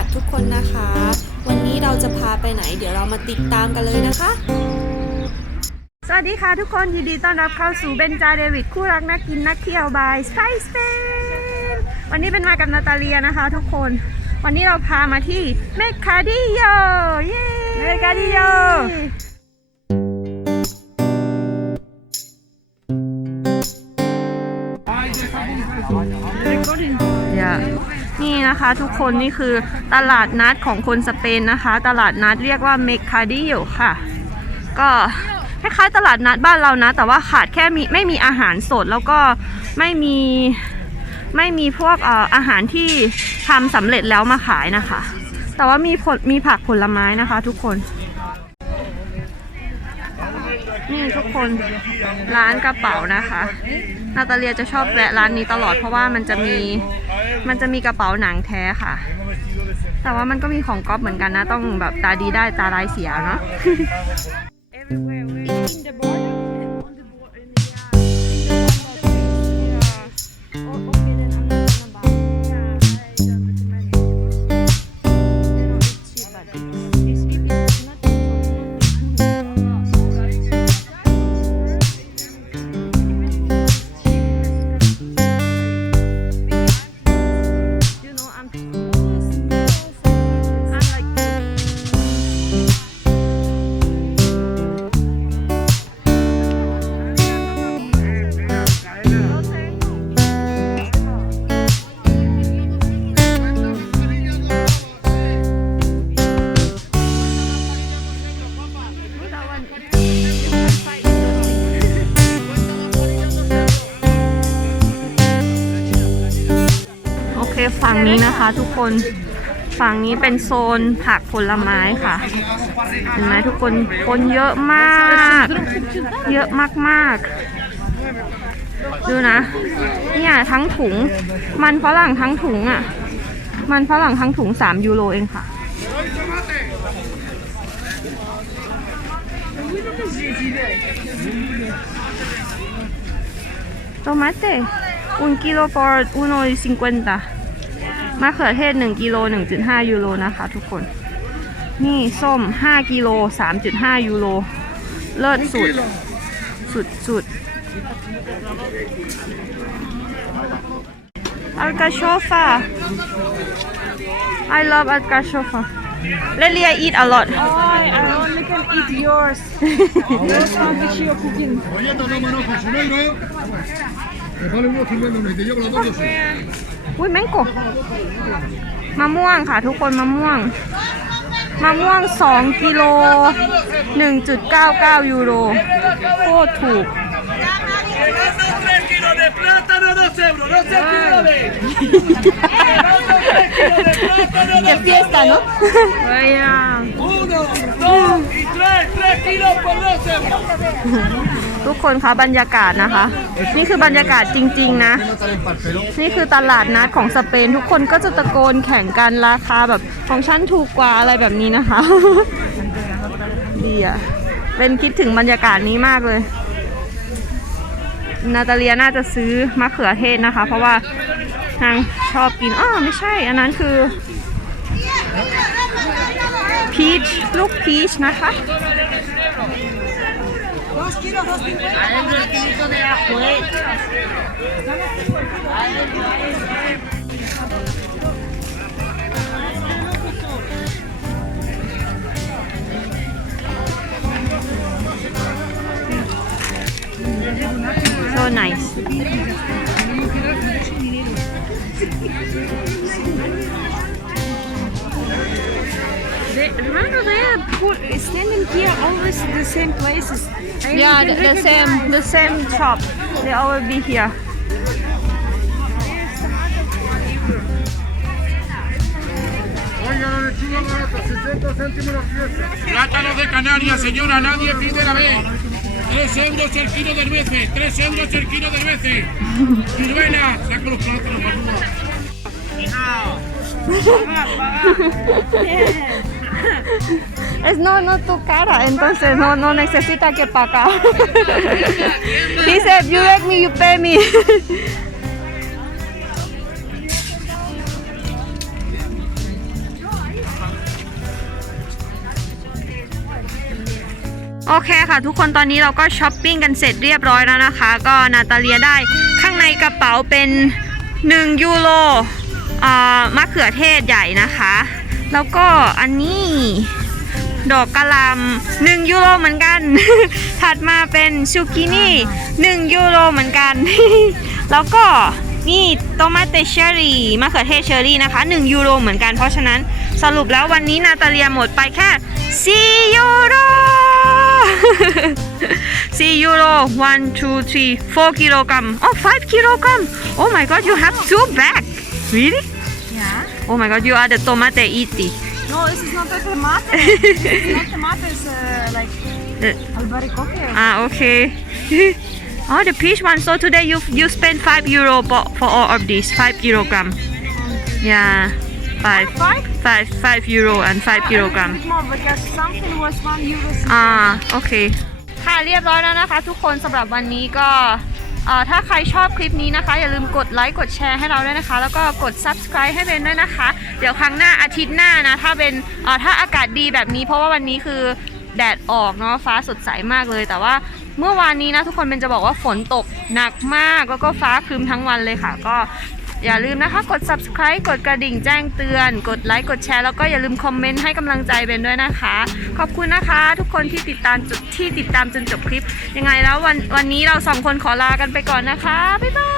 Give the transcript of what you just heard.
วัสดีทุกคนนะคะ วันนี้เราจะพาไปไหน เดี๋ยวเรามาติดตามกันเลยนะคะ สวัสดีค่ะทุกคนยินดีต้อนรับเข้าสู่เบนจาเดวิดคู่รักนักกินนักเที่ยวบายสไปซ์เ n วันนี้เป็นมากับนาตาเลียนะคะทุกคน วันนี้เราพามาที่เมคคาดิโยเย้เมคคาดิโย นี่นะคะทุกคนนี่คือตลาดนัดของคนสเปนนะคะ ตลาดนัดเรียกว่าเมคคาดิโยค่ะ ก็คล้ายๆตลาดนัดบ้านเรานะ แต่ว่าขาดแค่มีไม่มีอาหารสดแล้วก็ไม่มีไม่มีพวกอาหารที่ทำสำเร็จแล้วมาขายนะคะ แต่ว่ามีผลมีผักผลไม้นะคะทุกคน นี่ทุกคนร้านกระเป๋านะคะ นาตาเลียจะชอบแวะร้านนี้ตลอดเพราะว่ามันจะมีมันจะมีกระเป๋าหนังแท้ค่ะ แต่ว่ามันก็มีของก๊อฟเหมือนกันนะ ต้องแบบตาดีได้ตาลายเสียเนาะ ฝั่งนี้นะคะทุกคนฝั่งนี้เป็นโซนผักผลไม้ค่ะ เห็นไหมทุกคนคนเยอะมาก เยอะมากๆดูนะ เนี่ยทั้งถุง มันฝรั่งทั้งถุงอะ มันฝรั่งทั้งถุง3ยูโรเองค่ะ Tomate un kilo por 1.50 มะเขือเทศ 1กิโล1.5 ยูโรนะคะทุกคน นี่ส้ม 5กิโล3.5 ยูโร เลิศสุด สุดสุดอัลกาโชฟา I love alcachofa Lelia eat a lot I, I only can eat yours. yours one which you're cooking. Oye, no, no, no, con su negro, ¿eh? Déjale unos 50 te llevo las dos dosis. อุ้ยแมงโกมะม่วงค่ะทุกคนมะม่วง มะม่วง 2 กิโล 1.99 ยูโรโคตรถูก3 kilos de plátano, 2 euros, no se pierde. ¡Qué fiesta, ¿no? Uno, dos y tres, 3 kilos por 2 euros. ทุกคนคะบรรยากาศนะคะ นี่คือบรรยากาศจริง ๆ นะ นี่คือตลาดนัดของสเปน ทุกคนก็จะตะโกนแข่งกันราคาแบบของฉันถูกกว่าอะไรแบบนี้นะคะ ดีอะเป็นคิดถึงบรรยากาศนี้มากเลย นาตาเลียน่าจะซื้อมะเขือเทศนะคะ เพราะว่านางชอบกินอ้อไม่ใช่ อันนั้นคือพีชลูกพีชนะคะ Dos kilos, dos kilos. Adentro el kilito de ajo, eh. They, remember they are put, standing here always the same places. I Yeah, the, the same, the same shop. They always be here. Oiga, la lechuga barata, 60 céntimos la pieza. Plátanos de Canarias, señora, nadie pide la vez. 3 euros el kilo de nueces, 3 euros el kilo de nueces. Ciruela, saca los plátanos. Es no, no tu cara, entonces no, no necesita que pagar. He said, you like me, you pay me. โอเคค่ะ ทุกคนตอนนี้เราก็ช้อปปิ้งกันเสร็จเรียบร้อยแล้วนะคะ ก็นาตาเลียได้ข้างในกระเป๋าเป็น 1 ยูโรมะเขือเทศใหญ่นะคะ แล้วก็อันนี้ ดอกกะหล่ำหนึ่งยูโรเหมือนกัน ถัดมาเป็นชูกินี่หนึ่งยูโรเหมือนกัน แล้วก็นี่โตมาเตเชอรี่มะเขือเทศเชอรี่นะคะ 1 ยูโรเหมือนกัน เพราะฉะนั้นสรุปแล้ววันนี้นาตาเลียหมดไปแค่ 4 ยูโร4 euro 1 2 3 4 kilogram oh 5 kilogram oh my god you have two bag really oh my god you are the tomate eaty No, this is not a tomato. this is not tomato. It's uh, like The- albaricoque. Ah, okay. oh, the peach one. So today you you spend five euro for, for all of these five kilogram. Yeah, five, Five? five, five euro and five A little kilogram. bit more because something was one euro. อ่าโอเค ค่ะเรียบร้อยแล้วนะคะ ทุกคนสำหรับวันนี้ก็เอ่อ ถ้าใครชอบคลิปนี้นะคะ อย่าลืมกดไลค์กดแชร์ให้เราด้วยนะคะ แล้วก็กด subscribe ให้เบนด้วยนะคะ เดี๋ยวครั้งหน้าอาทิตย์หน้านะ ถ้าเป็นเอ่อถ้าอากาศดีแบบนี้ เพราะว่าวันนี้คือแดดออกเนาะฟ้าสดใสมากเลย แต่ว่าเมื่อวานนี้นะทุกคนเบนจะบอกว่าฝนตกหนักมากแล้วก็ฟ้าครึมทั้งวันเลยค่ะ ก็ อย่าลืมนะคะกด subscribe กดกระดิ่งแจ้งเตือน กดไลค์กดแชร์แล้วก็อย่าลืมคอมเมนต์ให้กำลังใจเบนด้วยนะคะ ขอบคุณนะคะ ทุกคนที่ติดตามจุดที่ติดตามจนจบคลิป ยังไงแล้ววันวันนี้เราสองคนขอลากันไปก่อนนะคะบ๊ายบาย